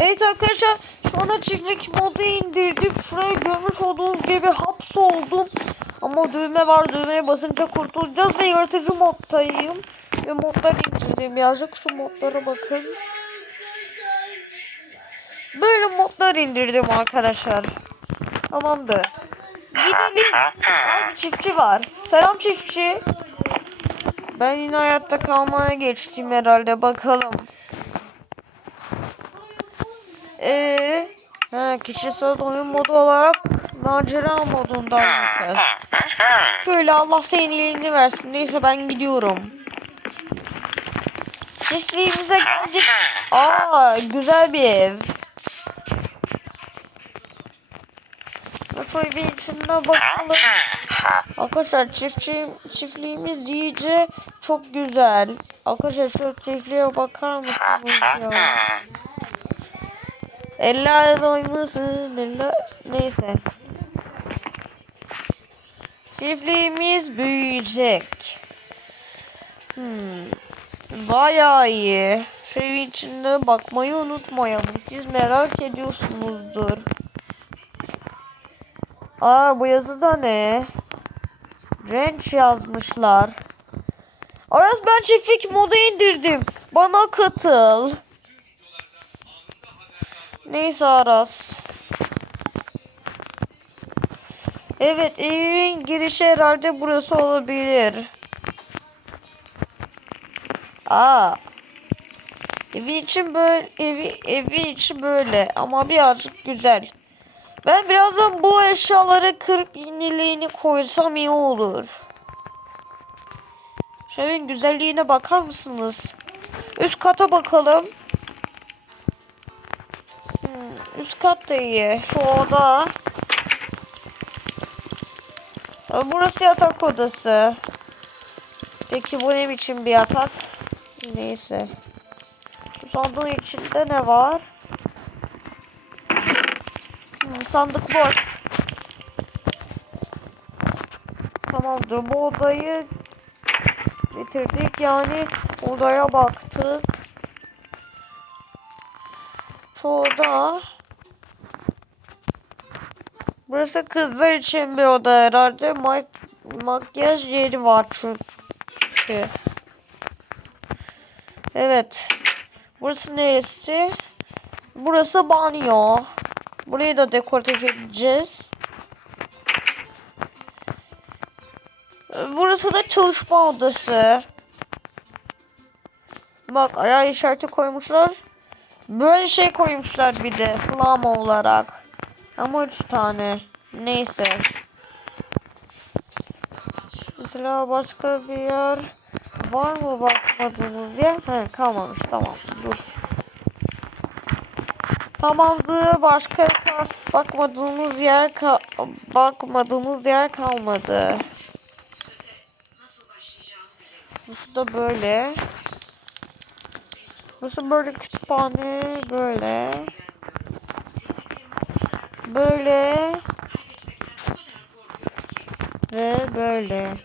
Evet arkadaşlar şu anda çiftlik modu indirdim. Şuraya görmüş olduğunuz gibi hapsoldum. Ama düğme var. Düğmeye basınca kurtulacağız ve yaratıcı moddayım. Ve modlar indirdim. Birazcık şu modlara bakın. Böyle modlar indirdim arkadaşlar. Tamamdır. Gidelim. Abi çiftçi var. Selam çiftçi. Ben yine hayatta kalmaya geçtim herhalde. Bakalım. Ee, ha, kişisel oyun modu olarak macera modundaymışız. Böyle Allah senin iyiliğini versin. Neyse ben gidiyorum. Çiftliğimize geldik. Aa güzel bir ev. Şöyle bir içine bakalım. Arkadaşlar çiftçi, çiftliğimiz iyice çok güzel. Arkadaşlar şu çiftliğe bakar mısınız ya? Eller oymasın eller. Neyse. Çiftliğimiz büyüyecek. Hmm. Bayağı iyi. Şey içinde bakmayı unutmayalım. Siz merak ediyorsunuzdur. Aa bu yazıda ne? Ranch yazmışlar. Aras ben çiftlik modu indirdim. Bana katıl. Neyse Aras. Evet evin girişi herhalde burası olabilir. Aa. Evin için böyle evi evin içi böyle ama birazcık güzel. Ben birazdan bu eşyaları kırıp yeniliğini koysam iyi olur. Evin güzelliğine bakar mısınız? Üst kata bakalım. Üst kat da iyi. Şu oda. Burası yatak odası. Peki bu ne biçim bir yatak? Neyse. Şu sandığın içinde ne var? Hmm, sandık boş. Tamamdır. Bu odayı bitirdik. Yani odaya baktık. Şu oda. Burası kızlar için bir oda herhalde. Ma makyaj yeri var çünkü. Evet. Burası neresi? Burası banyo. Burayı da dekoratif edeceğiz. Burası da çalışma odası. Bak ayağı işareti koymuşlar. Böyle şey koymuşlar bir de flama olarak. Ama üç tane. Neyse. Mesela başka bir yer var mı bakmadığınız yer? He kalmamış tamam dur. Tamamdır başka ka- bakmadığımız yer bakmadığımız yer kalmadı. Burası da böyle. Burası böyle kütüphane böyle. Böyle. Ve böyle.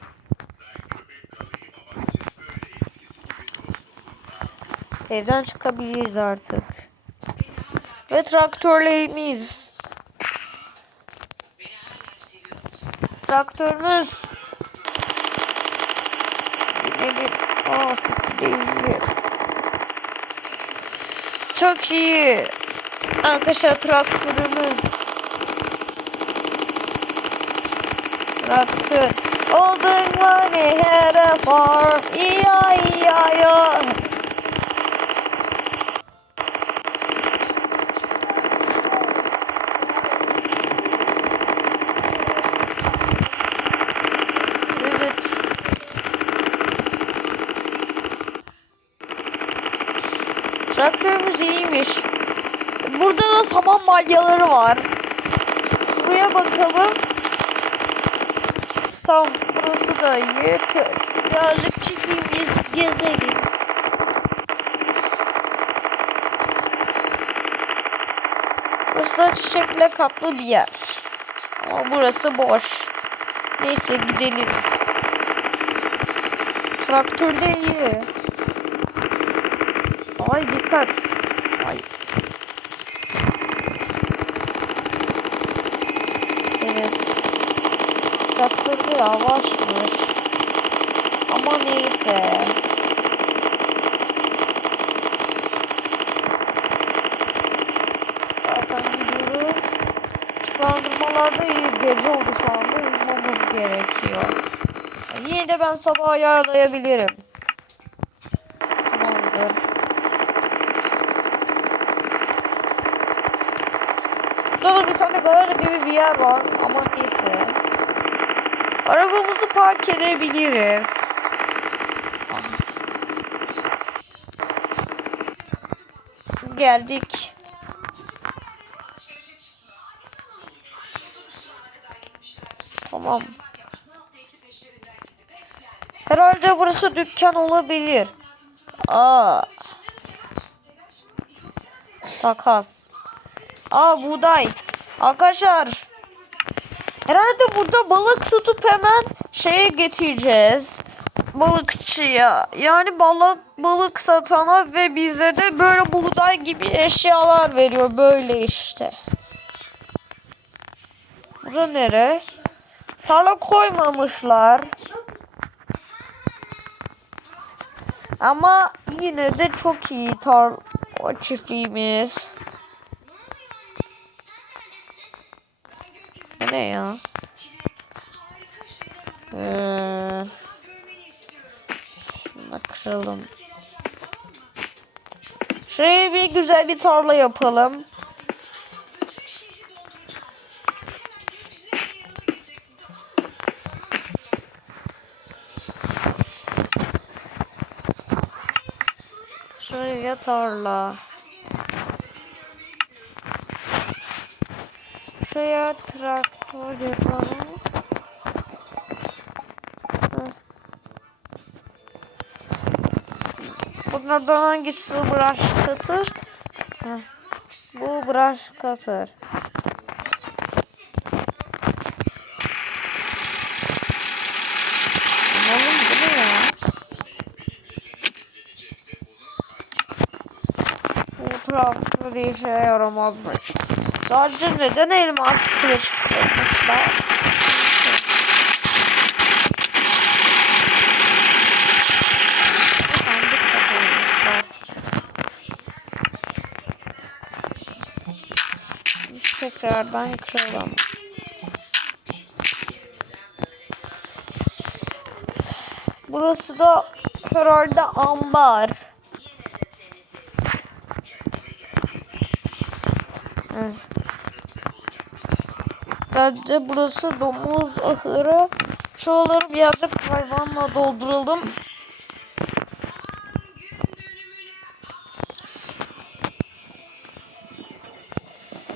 Evden çıkabiliriz artık. Ve traktörlerimiz. Traktörümüz. Yine bir aa sesi değil. Çok iyi. Arkadaşlar traktörümüz. Traktör. Oldun money a farm. İya iya ya. Traktörümüz iyiymiş. Burada da saman balyaları var. Şuraya bakalım. Tamam burası da. T- Birazcık çiftliğimiz gezelim. Burası da çiçekle kaplı bir yer. Ama burası boş. Neyse gidelim. Traktör de iyi. Ay dikkat. Ay. Yavaşmış. Ama neyse. Zaten gidiyoruz. Çıklandırmalarda gece oldu şu anda. Uyumamız gerekiyor. Yine de ben sabah ayarlayabilirim. Tamamdır. Da bir tane garaj gibi bir yer var. Arabamızı park edebiliriz. Geldik. Tamam. Herhalde burası dükkan olabilir. Aa. Takas. Aa buğday. Arkadaşlar. Herhalde burada balık tutup hemen şeye getireceğiz. Balıkçıya. Yani balık balık satana ve bize de böyle buğday gibi eşyalar veriyor. Böyle işte. Bura nere? Tarla koymamışlar. Ama yine de çok iyi tar çiftliğimiz. Ne ya? Ee, şunu kıralım. Şuraya bir güzel bir tarla yapalım. Şuraya tarla. Şuraya traktör yapalım. Bunlardan hangisi brush cutter? Heh. Bu brush cutter. Bu traktör işe yaramazmış. Sadece neden elmas kılıç koymuşlar. Tekrardan kıralım. Burası da herhalde ambar. Bence burası domuz ahırı. Şuraları birazcık hayvanla dolduralım.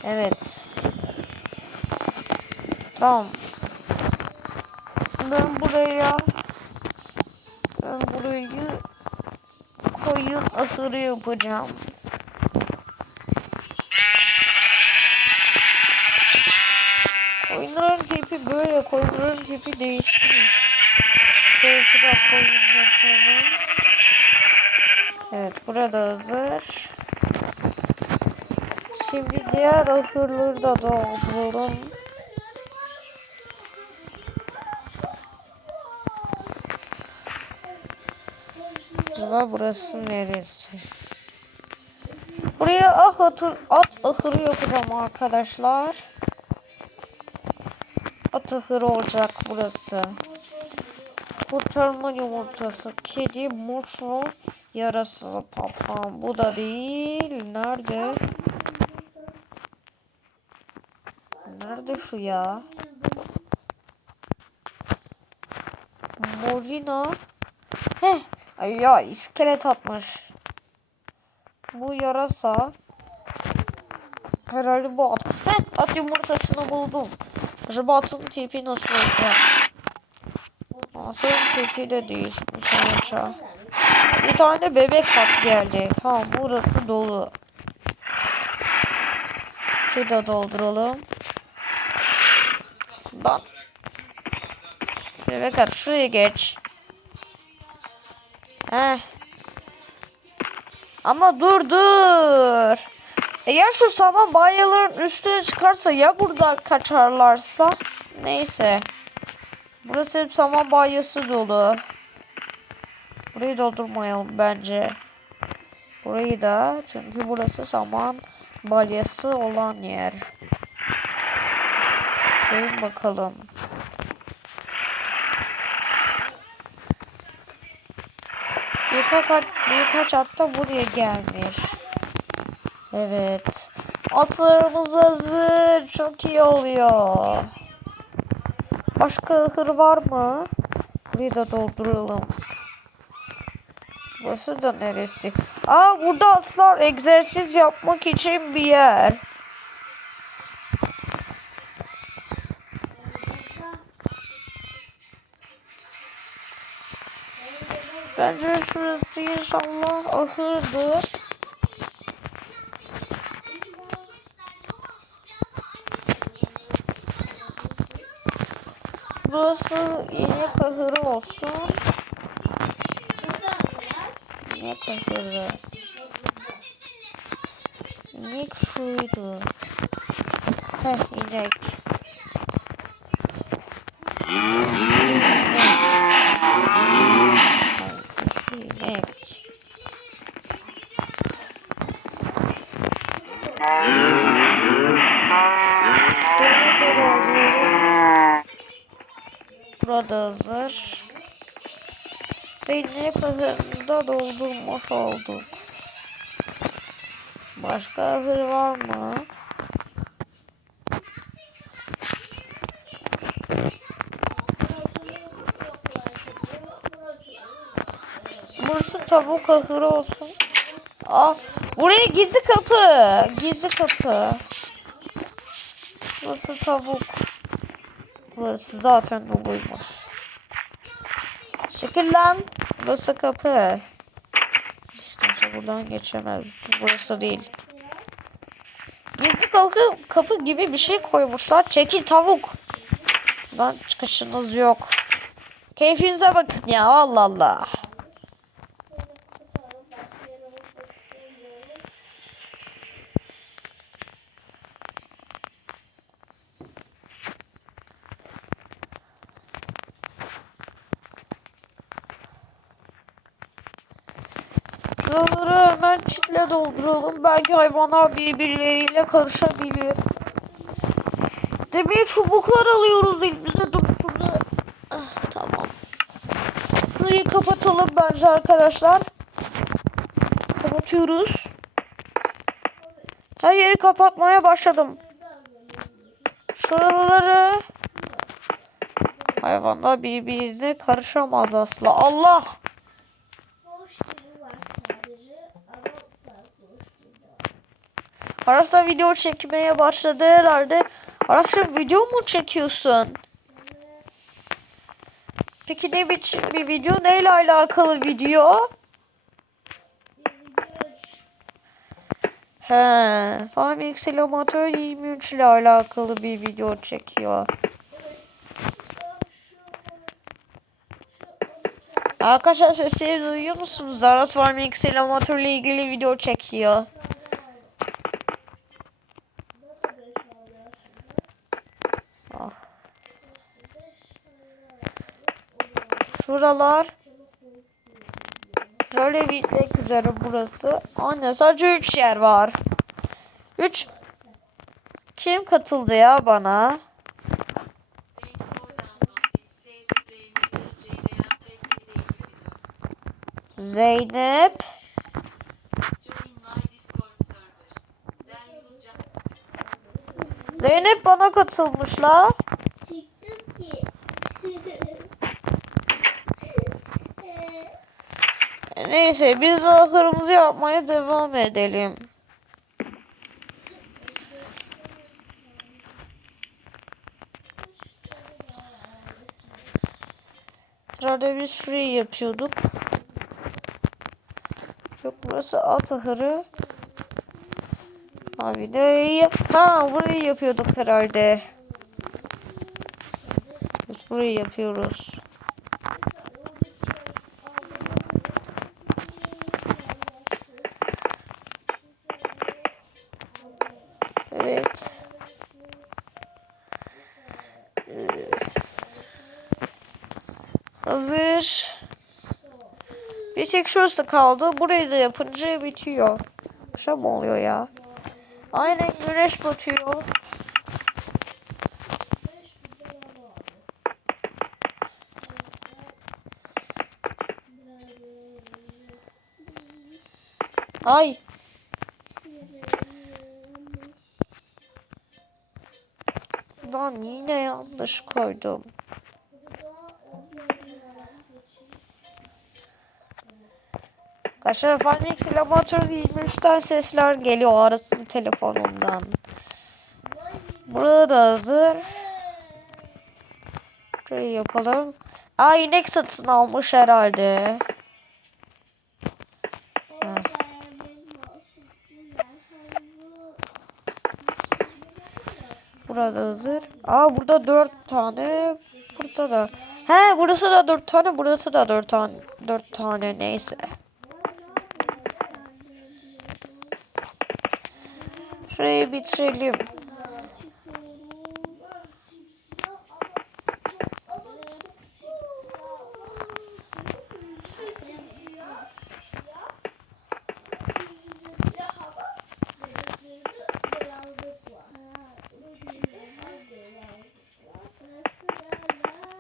Evet. Tamam. Ben buraya ben burayı koyun ahırı yapacağım. Koyunların tipi böyle, koyunların tipi koyun yapalım. Evet, burada hazır. Şimdi diğer ahırları da dolduralım. Acaba burası neresi? Buraya ah atı, at ahırı yapacağım arkadaşlar. At ahırı olacak burası. Kurtarma yumurtası, kedi, muşu, yarası, papağan. Bu da değil. Nerede? Nerede şu ya? Morina. Heh. Ay ya iskelet atmış. Bu yarasa. Herhalde bu at. Heh, at yumurtasını buldum. Acaba atın tipi nasıl olacak? Atın tipi de değişmiş aşağı. Bir tane bebek at geldi. Tamam burası dolu. Şurayı da dolduralım. Lan. Bebek at şuraya geç. Heh. Ama dur dur. Eğer şu saman banyaların üstüne çıkarsa ya buradan kaçarlarsa. Neyse. Burası hep saman balyası dolu. Burayı doldurmayalım bence. Burayı da çünkü burası saman balyası olan yer. Gelin bakalım. Birkaç, birkaç at da buraya gelmiş. Evet. Atlarımız hazır. Çok iyi oluyor. Başka ahır var mı? Burayı da dolduralım. Burası da neresi? Aa burada atlar egzersiz yapmak için bir yer. Bence şurası inşallah ahırdır. Burası inek ahırı olsun. İnek ahırı. İnek şuydu. Heh inek. Ay, inek. Burada hazır. Ve inek ahırında doldurmuş olduk. Başka ahır var mı? Burası tavuk ahırı olsun. Aa, buraya gizli kapı. Gizli kapı. Burası tavuk. Burası zaten doluymuş. Şekil lan. Burası kapı. Kimse buradan geçemez. Burası değil. Gizli kapı, kapı gibi bir şey koymuşlar. Çekil tavuk. Buradan çıkışınız yok. Keyfinize bakın ya Allah Allah. Şuraları hemen çitle dolduralım. Belki hayvanlar birbirleriyle karışabilir. Demir çubuklar alıyoruz elimize. Dur şurada. Ah, tamam. Şurayı kapatalım bence arkadaşlar. Kapatıyoruz. Her yeri kapatmaya başladım. Şuraları hayvanlar birbirine karışamaz asla. Allah! Boş gibi var sadece ama farklı hoş gibi var. Aras'ta video çekmeye başladı herhalde. Aras şu video mu çekiyorsun? Peki ne biçim bir video? Neyle alakalı video? He, Farming Amatör 23 ile alakalı bir video çekiyor. Arkadaşlar sesleri duyuyor musunuz? Aras Farming Amatör ile ilgili video çekiyor. Ah. Şuralar Şöyle bitmek üzere burası. Anne sadece 3 yer var. 3 Kim katıldı ya bana? Zeynep. Zeynep bana katılmış la. Neyse biz de ahırımızı yapmaya devam edelim. Herhalde biz şurayı yapıyorduk. Yok burası at ahırı. Abi nereyi yap? Ha burayı yapıyorduk herhalde. Biz burayı yapıyoruz. Evet. Ee, Hazır. Bir tek şurası kaldı. Burayı da yapınca bitiyor. Akşam oluyor ya. Aynen güneş batıyor. Ay. Lan yine yanlış koydum. Arkadaşlar Farmix Laboratuvarı 23'ten sesler geliyor arasın telefonumdan. Burada da hazır. Şöyle yapalım. Aa inek satın almış herhalde. Burada hazır. Aa burada dört tane. Burada da. He burası da dört tane. Burası da dört tane. Dört tane neyse. Şurayı bitirelim.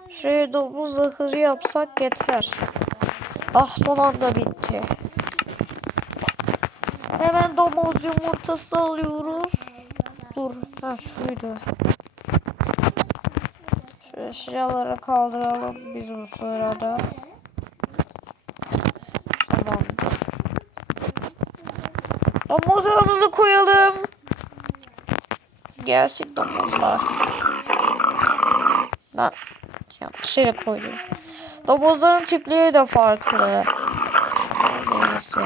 Şuraya domuz zahırı yapsak yeter. Ah son anda bitti. Domuz yumurtası alıyoruz. Dur. Ha şuydu. Şöyle şuralara kaldıralım biz bu sırada. Tamamdır. Domuzlarımızı koyalım. Gelsin domuzlar. Lan yanlış yere koydum. Domuzların tipleri de farklı. Neyse.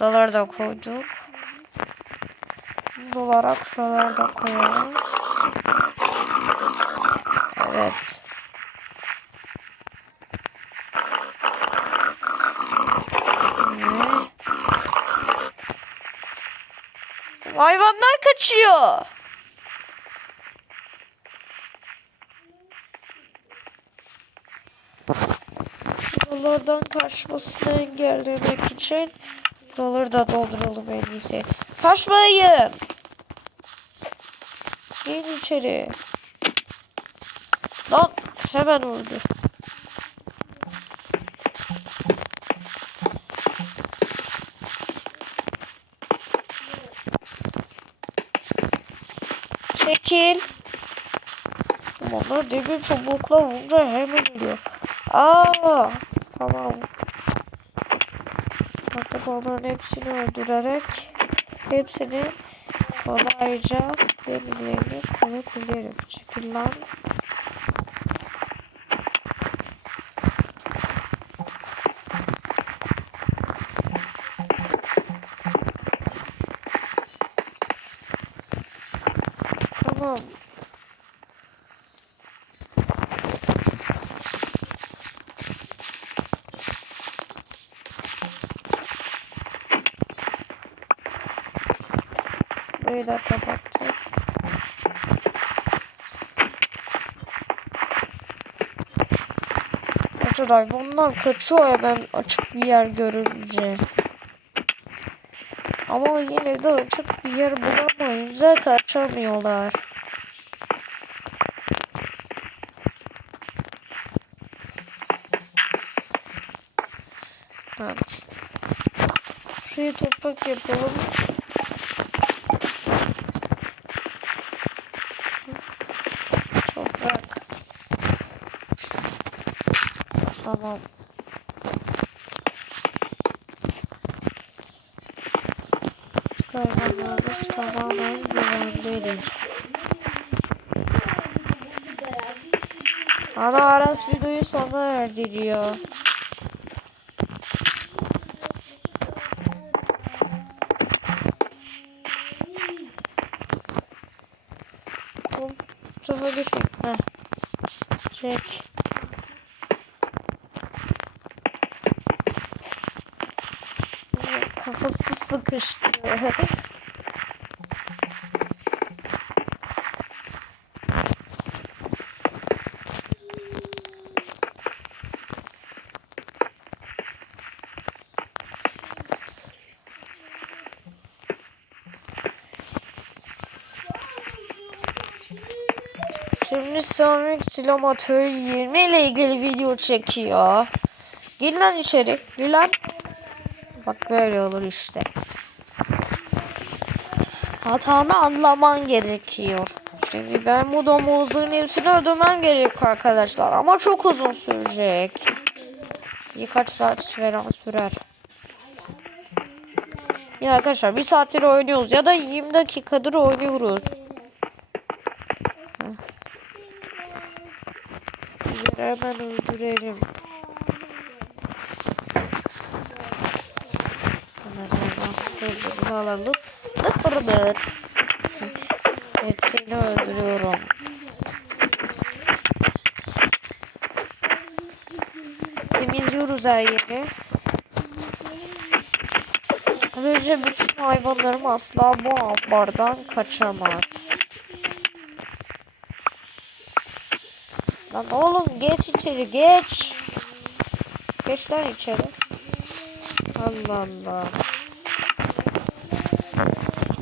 Buraları da koyduk. Buz olarak şuraları da koyalım. Evet. Ve- Hayvanlar kaçıyor. Buralardan kaçmasını engellemek için buraları da dolduralım en iyisi. Kaçmayın. Gelin içeri. Lan hemen öldü. Çekil. Onlar demir çubukla vurunca hemen ölüyor. Aa, tamam. Onların hepsini öldürerek hepsini kolayca demirlerini koyabilirim. Çekil lan. Tamam. Burayı da kapattık. Acıray bunlar kaçıyor hemen açık bir yer görünce. Ama yine de açık bir yer bulamayınca kaçamıyorlar. Ha. Şuraya toprak yapalım. Toprak. Tamam. Hayvanlarımız tamamen güvendedir. Ana Aras videoyu sona erdiriyor. Bu tarafa geçin. Heh. Çek. sıkıştı. Şimdi Sonic Silamatör 20 ile ilgili video çekiyor. Gir lan içeri. Gir lan. Böyle olur işte. Hatanı anlaman gerekiyor. Şimdi ben bu domuzların hepsini öldürmem gerekiyor arkadaşlar. Ama çok uzun sürecek. Birkaç saat sürer. sürer. Ya arkadaşlar bir saattir oynuyoruz ya da 20 dakikadır oynuyoruz. Hemen öldürelim. Hemen oradan Lıt pırlıt. Hepsini öldürüyorum. Temizliyoruz her yeri. Ayrıca bütün hayvanlarım asla bu ambardan kaçamaz. Lan oğlum geç içeri geç. Geç lan içeri. Allah Allah.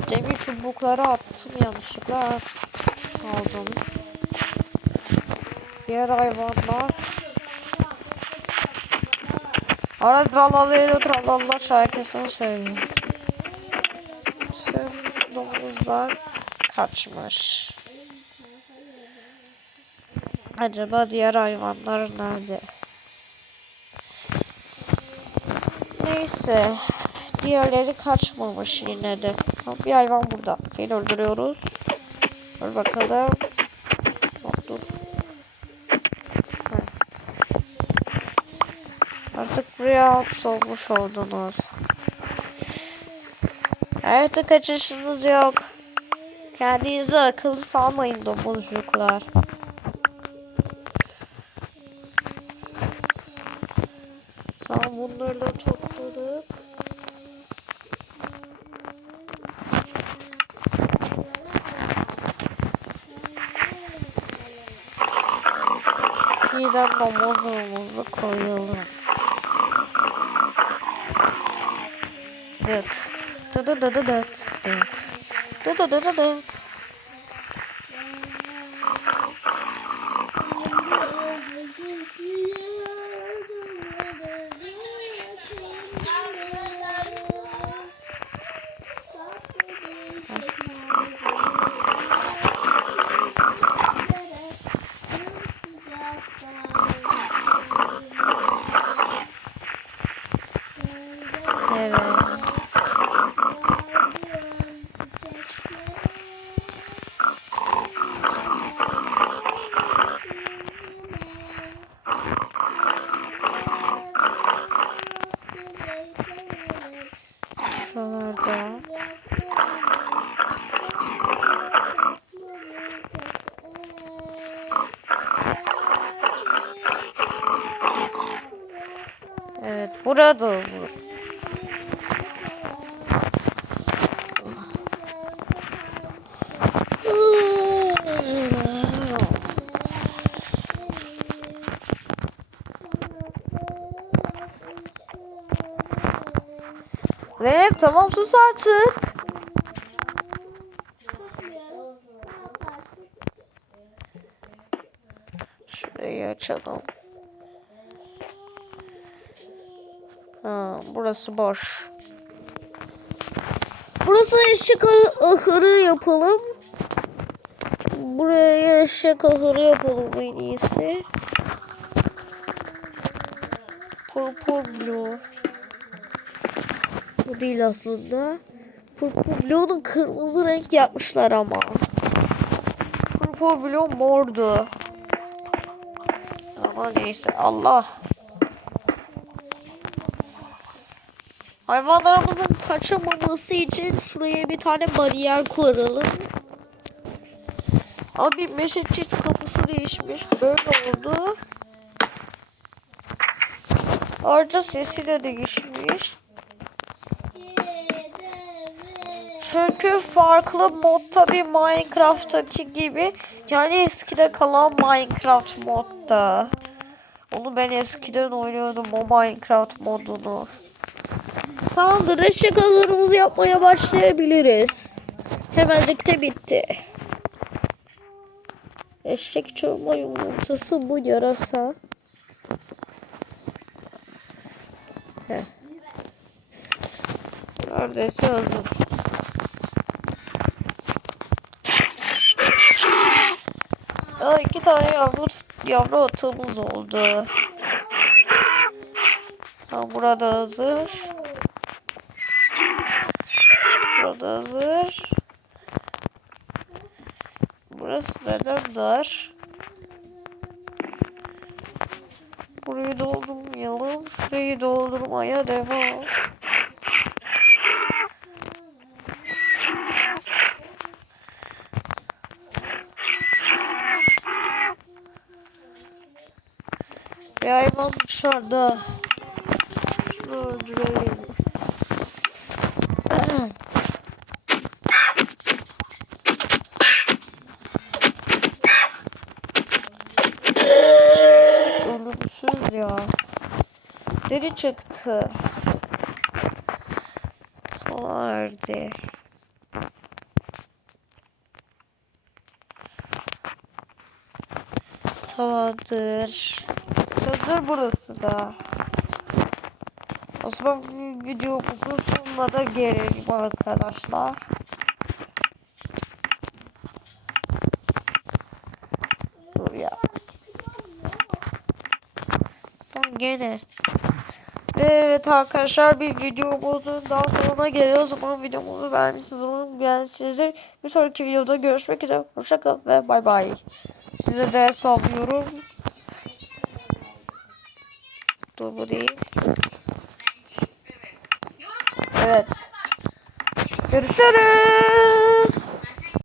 Demir çubukları attım yanlışlıkla. Aldım. Diğer hayvanlar. Ara tralalıyla tralala şarkısını söylüyor. Tüm domuzlar kaçmış. Acaba diğer hayvanlar nerede? Neyse. Diğerleri kaçmamış yine de. Bir hayvan burada. Seni öldürüyoruz. Dur bakalım. Hop, dur. Artık buraya hapsolmuş oldunuz. Artık kaçışınız yok. Kendinize akıllı salmayın domuzcuklar. Tamam bunları da topladık. Birden domuzumuzu koyalım. Dıt. Dı dı dı dı dıt. Dıt. Dı dı dı dı dıt. Evet. Şuralarda. Evet burada hızlı. Zeynep tamam sus artık. Şurayı açalım. Ha, burası boş. Burası ah- ahırı yapalım. Buraya eşek ahırı yapalım en iyisi. Purple blue. Bu değil aslında. Purple blue'nu kırmızı renk yapmışlar ama. Purple blue mordu. Ama neyse Allah. Hayvanlarımızın kaçamaması için şuraya bir tane bariyer kuralım. Abi meşe çift kapısı değişmiş. Böyle oldu. Orada sesi de değişmiş. Çünkü farklı modda bir Minecraft'taki gibi. Yani eskide kalan Minecraft modda. Onu ben eskiden oynuyordum o Minecraft modunu. Tamamdır eşek ağlarımızı yapmaya başlayabiliriz. Hemencik de bitti. Eşek çorba yumurtası bu yarasa. Heh. Neredeyse hazır. Aa, iki tane yavru, yavru atımız oldu. Tam burada hazır. Burada hazır. Burası neden dar? Burayı doldurmayalım. Şurayı doldurmaya devam. Bir hayvan dışarıda. Şunu öldürelim. Ölümsüz ya. Deri çıktı. Sona erdi. Tamamdır. Hazır burası da. O zaman videomuzun sonuna da gelelim arkadaşlar. Dur ya. Sen gene. Evet arkadaşlar bir videomuzun daha sonuna geliyoruz. Umarım videomuzu beğendiyseniz umarım beğenmişsinizdir. Bir sonraki videoda görüşmek üzere. Hoşçakalın ve bay bay. Size de sallıyorum. Dur bu değil. Evet. Görüşürüz.